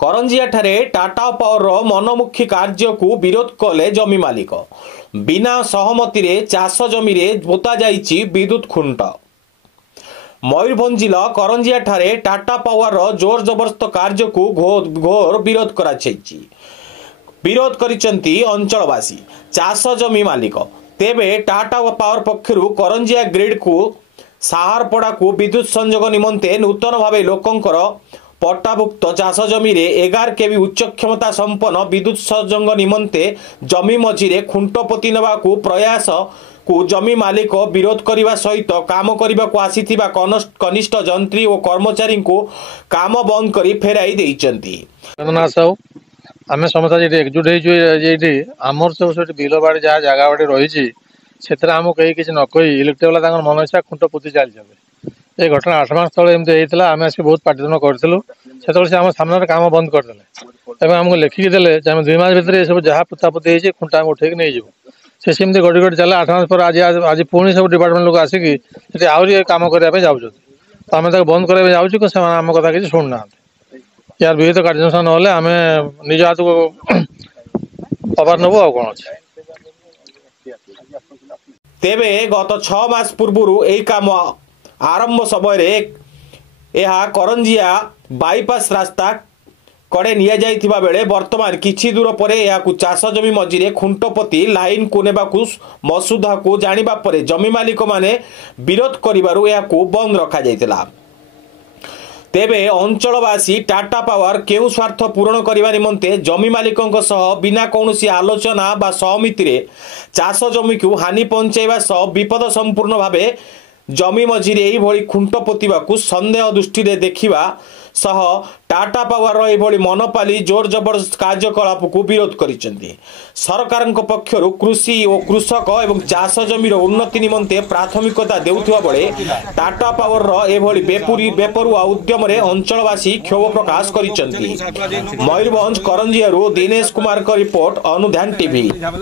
करंजिया ठारे टाटा पावर मनमुखी कार्य को विरोध कले जमी मालिक बिना सहमति रे चाष जमी रे पोता जाइछि विद्युत खुंट। मयूरभंज जिला करंजिया ठारे टाटा पावर जोर जबरदस्त कार्य को घोर विरोध कराଯାଇଛି। विरोध करिसेंती अंचलवासी चाष जमी मालिक। तेबे टाटा पावर पक्षरु करंजिया ग्रिड को साहारपड़ा को विद्युत संयोग निमंते नूतन भावे लोकंकर पट्टाभुक्त चाष जमी रे 11 केवी उच्च क्षमता संपन्न विद्युत संयोग निमंते जमी मझिरे खुंट पोती नेबाकू प्रयास को जमी मालिक विरोध करने सहित काम करने को आसीथिबा कनिष्ठ जंत्री और कर्मचारी को काम बंद करी फेराई देइचंती। आम समस्त एकजुट होमर सब बिल बाड़ी जहाँ जगह बाड़ी रही आम कहीं किसी न कही इलेक्ट्रिक वाला मन इच्छा खुंट पोती चलते। ये घटना 8 मास तले एमती होता आम आसिक बहुत पाटितुन करूँ से आम सामने काम बंद करदे आमको लिखिकी देले 2 मास भितर सब जहाँ पोतापोती होती खुंटा आम उठेक नहीं से सेमती गड़ी गड़ी चला 8 मास पर आज पुणी सब डिपार्टमेंट लोग आसिक आहरी कम करने जाऊँ तो आम बंद कराया जाऊँ आम कथा किसी शुणुना यार विहित कार्यानुष्ठान ना आम निज हाथ को खबर नबू आ कौन अच्छे। तेबे गत 6 मास पूर्व यही काम आरंभ समय करंजिया बाईपास रास्ता कड़े निया बेले वर्तमान किछि दूर पर चाष जमी मझिरे खुंट पोती लाइन को नेबाकू मसुदा को जानिबा परे जमी मालिक माने विरोध करिबारु याकू बंद रखा जायतिला। तेबे अंचलवासी टाटा पावर केउ स्वार्थ पूरण करने निमंते जमी मालिकों सह बिना कौनसी आलोचना बा सहमति रे चाष जमी को हानि पहुंचाइबा सह विपद संपूर्ण भावे जमी मझिरे एही भली खुंट पोतिबाकू संदेह दृष्टि रे देखिबा सह टाटा पावर एभली मनपाली जोर जबरदस्त कार्यकलाप को विरोध करिसेंती। सरकारक पक्षरु कृषि और कृषक एवं चाष जमीर उन्नति निमंते प्राथमिकता देउथुवा बेले टाटा पावर एभली बेपरुआ उद्यम रे अंचलवासी क्षोभ प्रकाश करिसेंती। मयूरभंज करंजियारू दिनेश कुमार का रिपोर्ट अनुध्यान टीवी।